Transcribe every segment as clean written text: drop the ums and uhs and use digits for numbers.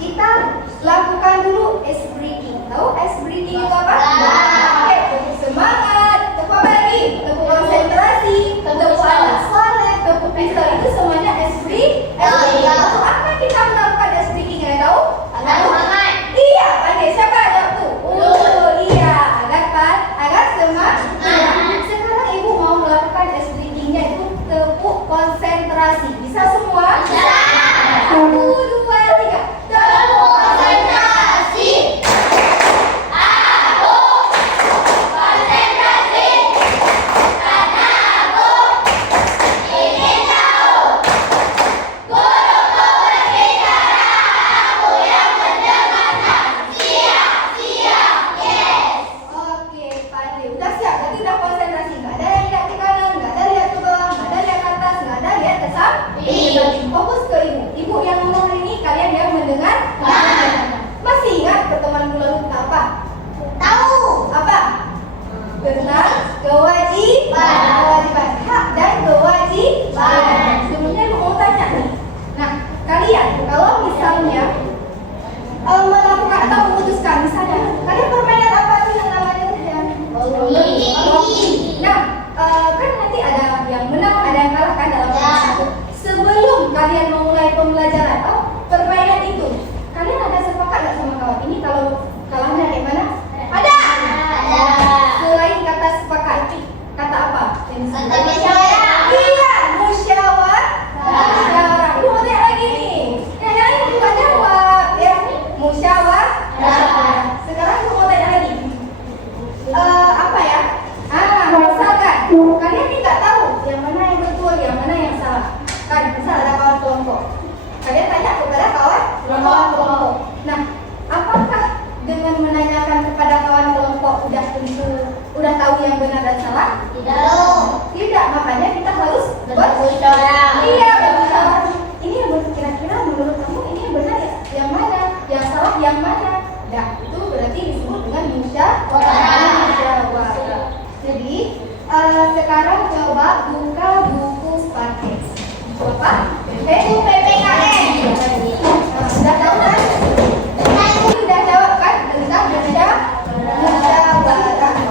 kita lakukan dulu ice breathing. Tahu ice breathing itu apa? Oke, tepuk semangat, tepuk apa lagi? Tepuk konsentrasi, tepuk anak suara, tepuk pistol, itu semuanya ice breathing. Lalu apa kita melakukan ice breathing? Ada tahu? Iya, pandai. Siapa ada tuh? Iya, agar semangat. Sekarang ibu mau melakukan ice breathing-nya itu tepuk konsentrasi. Bisa semua? Bisa. 1, 2, 3. Tepuk konsentrasi. Aku konsentrasi karena aku ingin tahu. Guruku berbicara, aku yang mendengarkan. Siap, yes. Oke, pandai. Udah siap, berarti udah konsentrasi. Nggak ada yang lihat ke kanan, nggak ada lihat ke bawah, nggak ada lihat ke atas, nggak ada lihat ke samping. Fokus ke ibu. Ibu yang ngomong hari ini, kalian yang mendengar. Masih ingat pertemuan bulan lalu apa? Tahu. Apa? Tentang kewajiban. Hak dan kewajiban. Sebelumnya ibu mau tanya nih. Nah, kalian kalau misalnya melakukan atau memutuskan, misalnya kalian permainan apa sih yang namanya? Nah, kan nanti ada yang menang, ada yang kalah kan dalam permainan itu. Sebelum kalian memulai pembelajaran atau permainan itu, kalian ada sepakat nggak sama kawan? Ini kalau kalahnya kayak mana? Ada. Selain kata sepakat, kata apa? Kata musyawarah. Iya, musyawarah. Ibu mau tanya lagi nih. Yang lain juga jawab ya. Musyawarah. Sekarang ibu mau tanya lagi. Apa ya? Misalkan kalian ini nggak tahu yang mana yang betul, yang mana yang salah. Kan, misal ada kawan kelompok. Kalian tanya kepada kawan kelompok. Nah, apakah dengan menanyakan kepada kawan kelompok udah tahu yang benar dan salah? Tidak, makanya kita harus bermusyawarah. Iya, bermusyawarah. Ini yang kira-kira menurut kamu ini yang benar ya? Yang mana? Yang salah yang mana? Nah, itu berarti disebut dengan musyawarah. Jadi, sekarang coba buka buku Sparkes. Apa? Buku PPKN. Sudah tahu kan? Sudah jawab kan tentang musyawarah.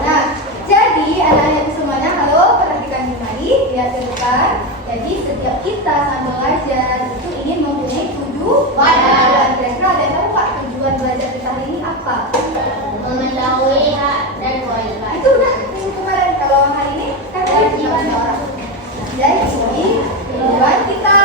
Nah, jadi anak-anak semuanya, halo, perhatikan kembali, lihat ke depan. Jadi setiap kita sambil belajar itu ingin mempunyai tujuan. Kira-kira ada yang tahu Pak tujuan belajar kita hari ini apa? Mengetahui hak dan kewajiban. Itu udah minggu kemarin. Kalau hari ini kan musyawarah. Jadi tujuan kita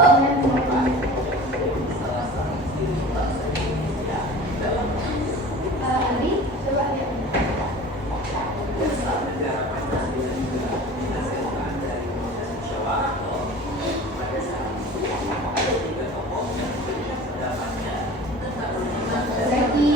Andi, coba lihat. Zaki.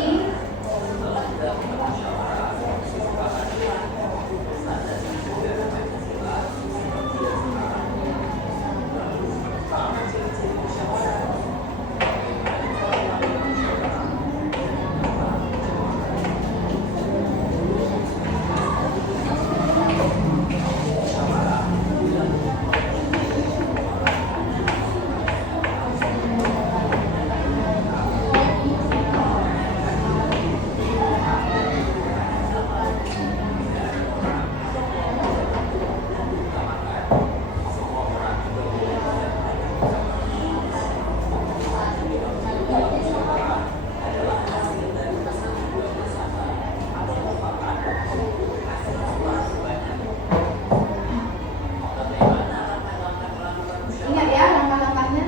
Ingat ya langkah-langkahnya.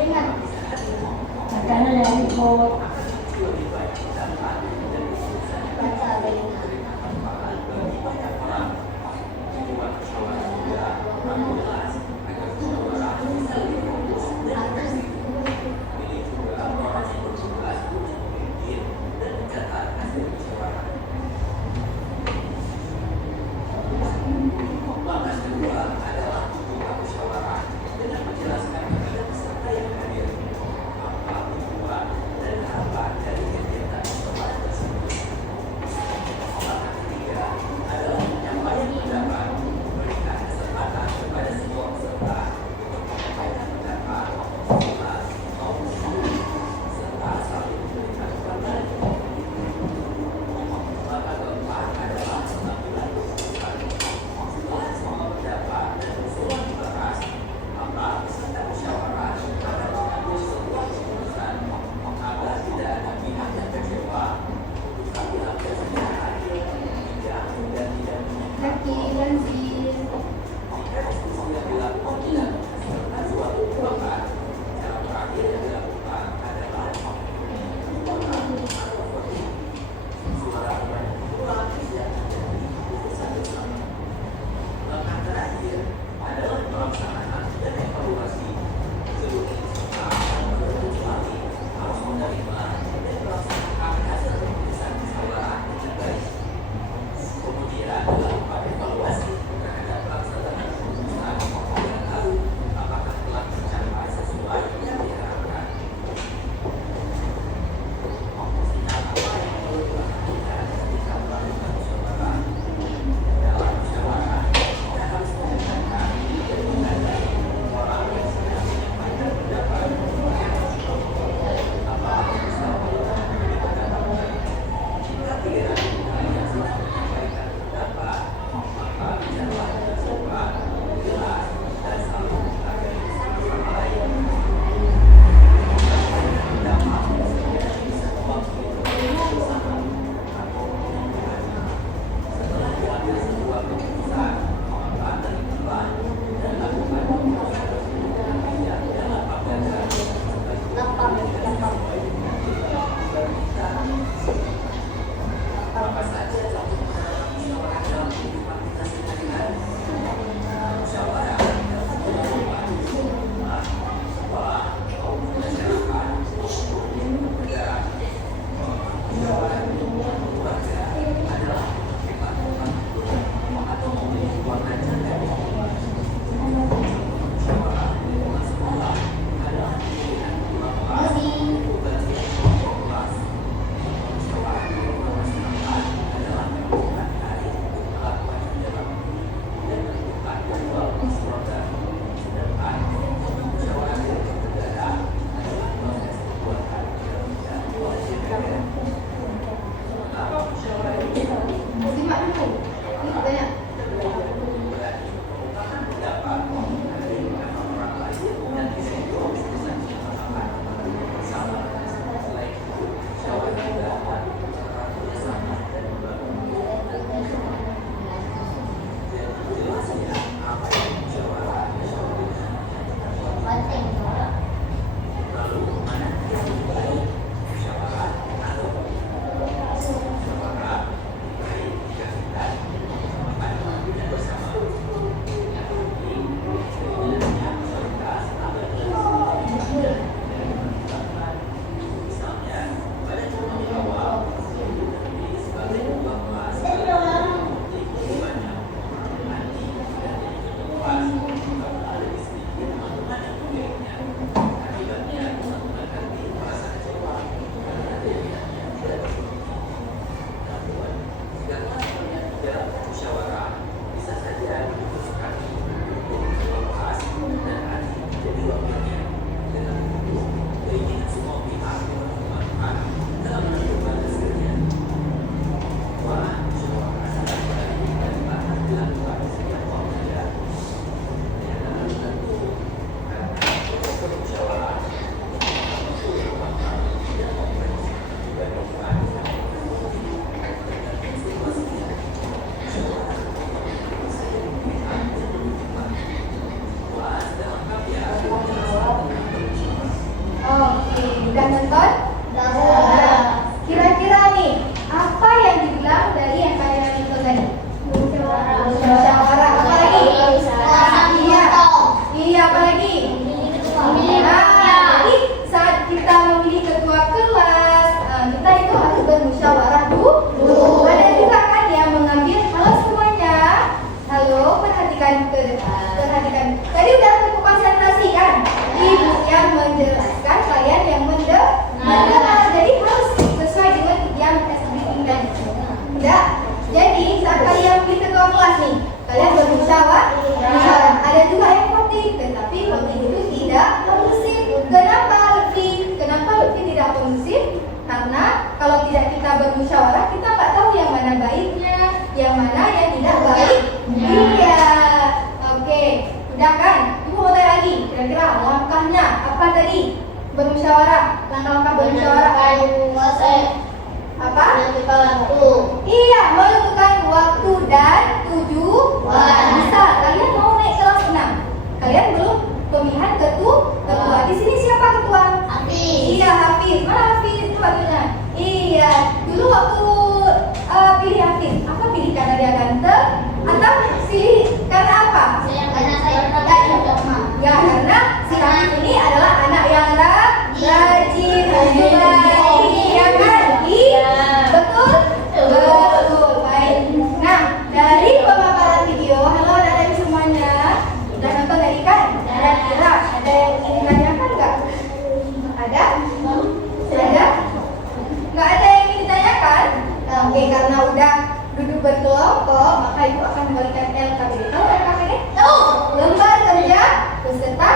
Ingat. Karena dari bawah Udah nonton? Kira-kira nih, apa yang dibilang dari yang kalian nonton tadi? Musyawarah. Apa lagi? Iya. Iya, apa lagi? Jadi saat kita memilih ketua kelas, kita itu harus bermusyawarah dulu. Ada juga kan yang mengambil. Halo semuanya. Halo, perhatikan ke depan. Perhatikan. Tadi udah cukup konsentrasi kan? Ibu yang menjelaskan, kalian yang mendengar. Jadi harus sesuai dengan yang diinginkan. Udah. Jadi saat kalian pilih ketua kelas nih, kalian bermusyawarah. Ada juga yang voting, tetapi voting itu tidak kondusif. Kenapa Lutfi tidak kondusif? Karena kalau tidak kita bermusyawarah, kita nggak tahu yang mana baiknya, yang mana yang tidak baik. Iya. Oke, udah kan? Ibu mau tanya lagi. Kira-kira langkahnya apa tadi? Bermusyawarah. Langkah-langkah bermusyawarah. Apa? Iya, menentukan waktu dan tujuan. Misal kalian mau naik kelas 6, kalian belum pemilihan ketua. Di sini siapa ketua? Iya, Hafiz. Mana Hafiz? Itu waktunya. Iya, dulu waktu pilih Hafiz, apa pilih karena dia ganteng atau pilih karena apa? Ya, karena si Hafiz ini adalah anak yang rajin, ya kan? Betul? Betul, baik. Nah, dari pemaparan video, halo adik-adik semuanya, udah nonton tadi kan? Kira-kira ada yang ingin ditanyakan nggak? Ada? Ada? Nggak ada yang ingin ditanyakan? Oke, karena udah duduk berkelompok, maka ibu akan memberikan LKPD. Tahu LKPD? Tahu. Lembar kerja peserta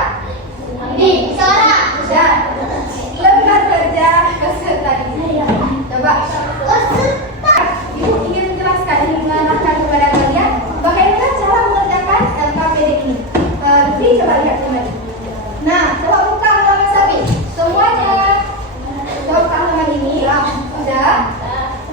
didik. Ya. Lembar kerja peserta didik. Coba. Ibu ingin menjelaskan, ingin mengenalkan kepada kalian bagaimana cara mengerjakan LKPD ini. Jadi coba lihat kembali. Nah, coba buka halaman sapi. Semuanya. Coba buka halaman ini. Udah.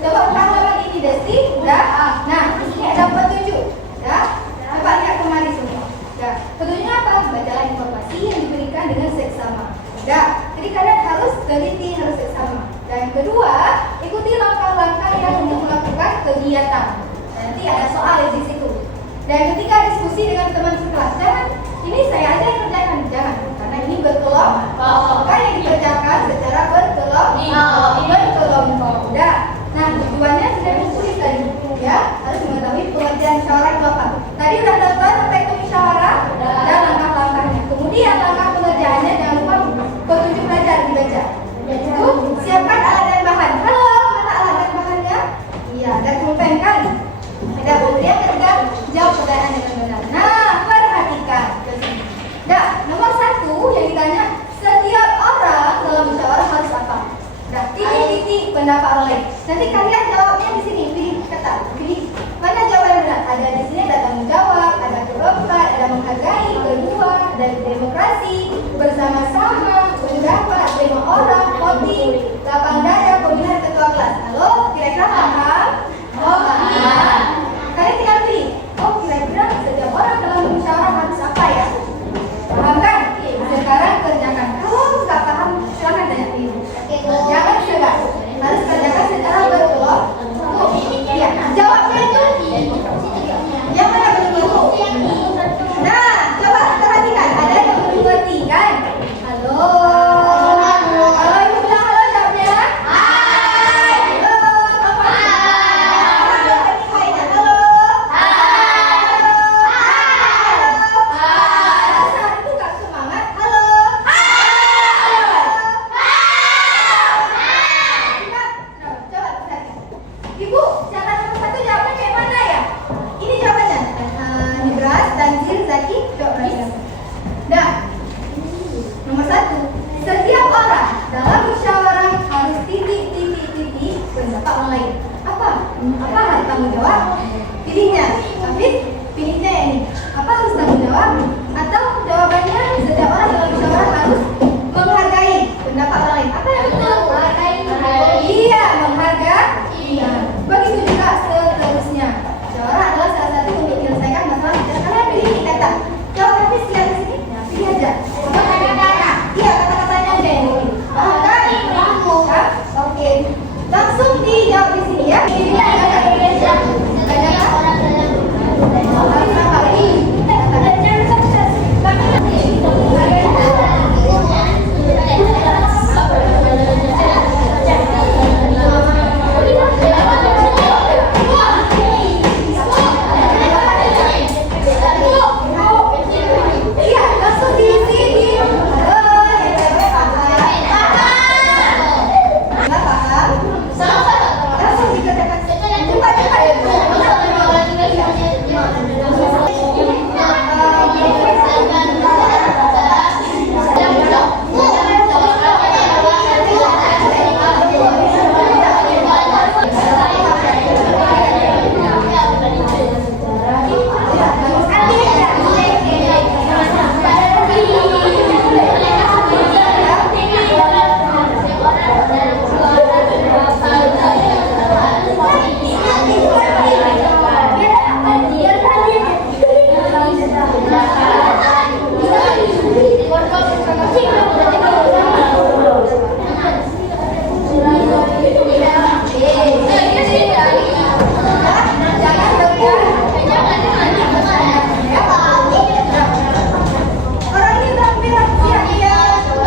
Coba buka halaman ini, Desti. Udah. Nah, di sini ada petunjuk. Udah. Coba lihat kembali semua. Udah. Petunjuknya apa? Bacalah informasi yang diberikan dengan seksama. Udah. Jadi kalian harus teliti, harus seksama. Dan kedua, ikuti langkah-langkah yang untuk melakukan kegiatan. Nanti ada soal di situ. Dan ketika diskusi dengan teman sekelas, jangan ini saya aja yang kerjakan, jangan, karena ini berkelompok. Maka yang dikerjakan secara berkelompok. Udah. Nah, tujuannya sudah ditulis tadi, ya, harus mengetahui pengertian musyawarah itu apa. Tadi udah nonton apa itu musyawarah dan langkah-langkahnya. Kemudian langkah pengerjaannya jangan lupa petunjuk belajar dibaca. Itu siapkan alat dan bahan. Halo, mana alat dan bahannya? Iya, ada pulpen kan? Ada kemudian ketiga, jawab pertanyaan dengan benar. Nah, perhatikan. Nah, nomor 1 yang ditanya, setiap orang dalam musyawarah harus apa? Nah, titik-titik pendapat orang lain. Nanti kalian jawabnya di sini, pilih kata, pilih mana jawaban yang benar. Ada di sini ada tanggung jawab, ada keempat, ada menghargai, kedua, ada demokrasi, bersama-sama, pendapat, 5 orang, voting, lapang dada, pemilihan ketua kelas. Halo, kira-kira paham? Oh, paham. Kalian tinggal pilih. Oh, kira-kira setiap orang dalam musyawarah harus apa ya? Paham kan? Sekarang kerjakan. Kalau nggak paham, silakan tanya ibu. Jangan segan. Harus kerjakan secara berkelompok. Iya, jawabnya itu yang mana betul? Nah, coba perhatikan. Ada yang belum mengerti kan? Halo. Kalau ibu Ini ada iya, langsung di sini. Langsung dikatakan. Cepat. Orang ini bilang iya. Kira-kira di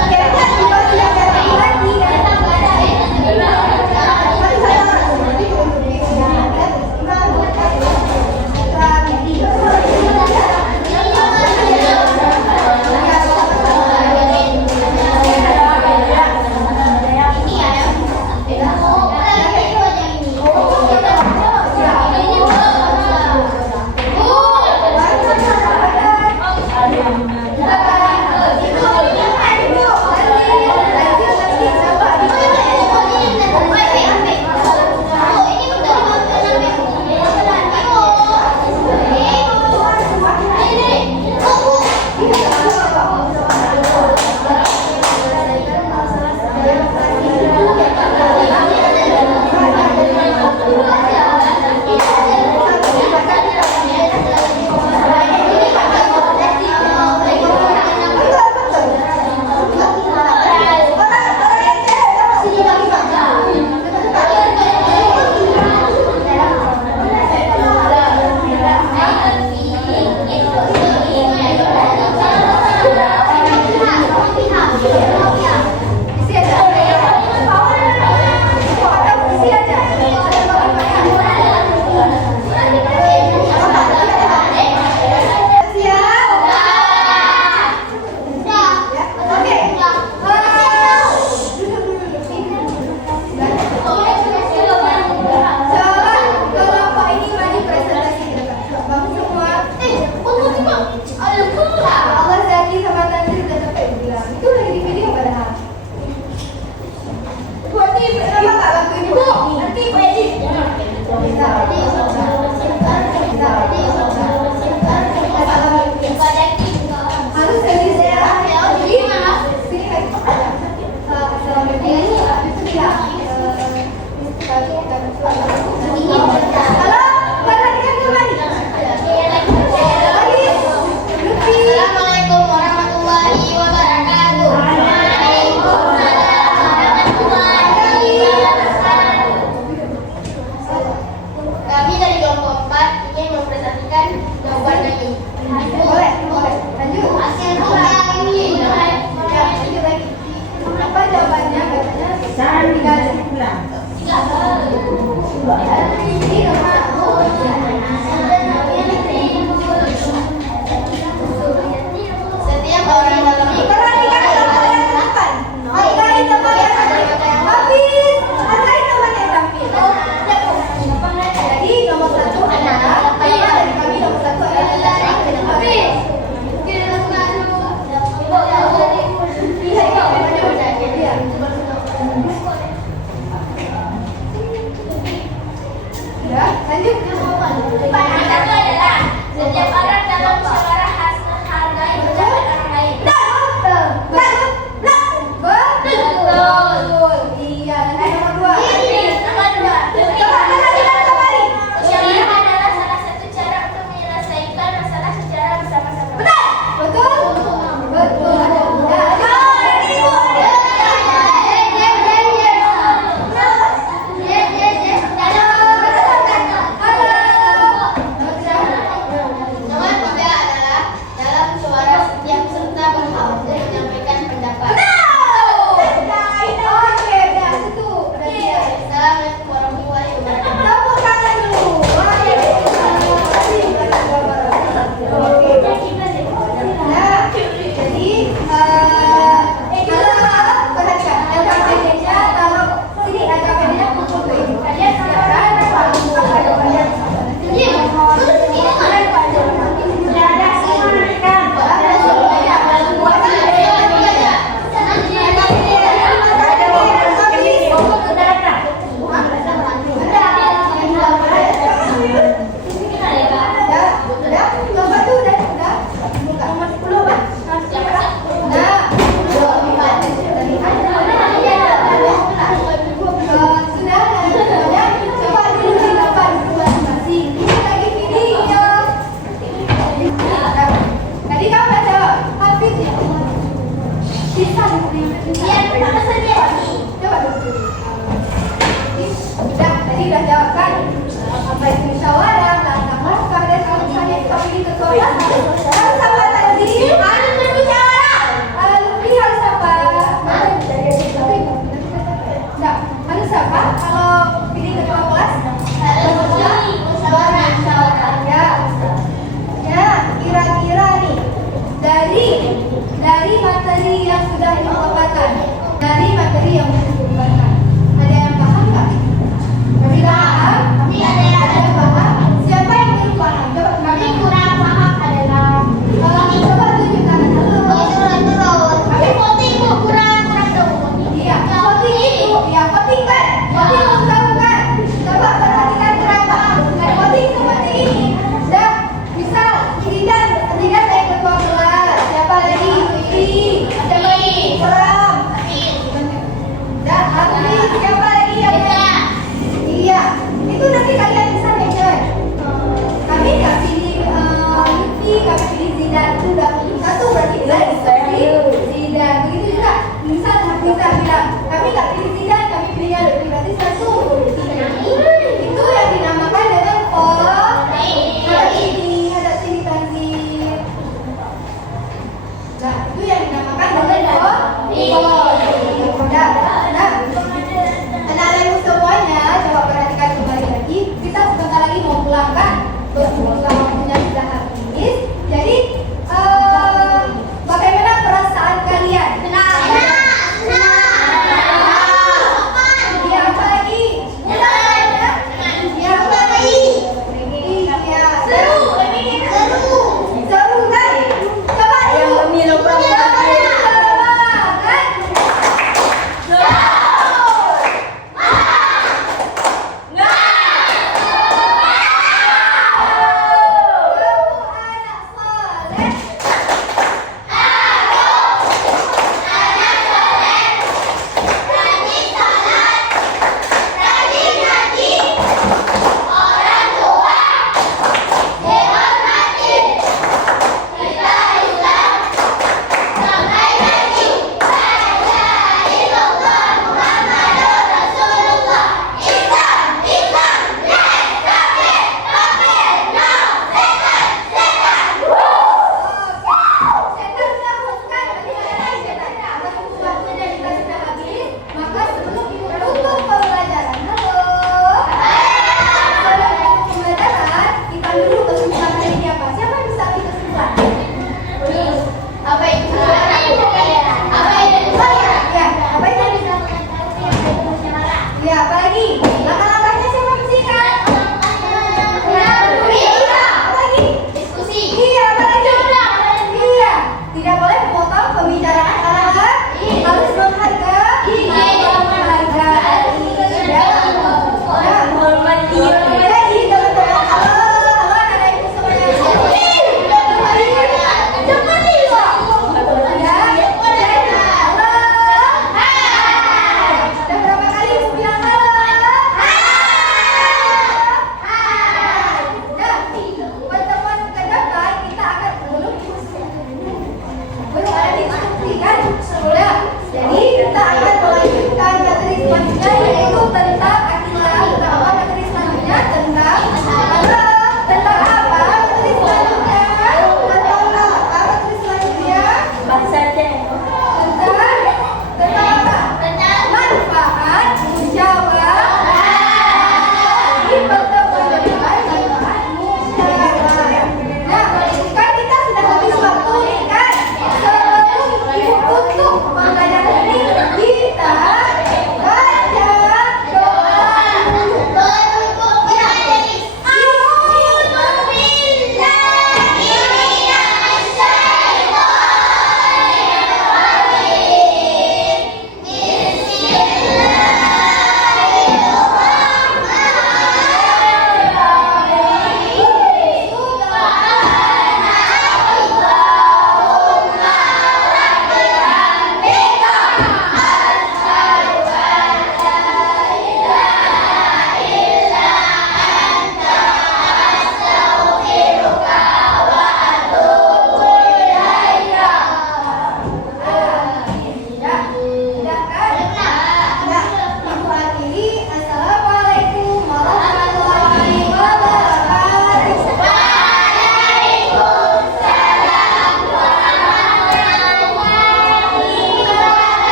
bawah yang lagi. Ini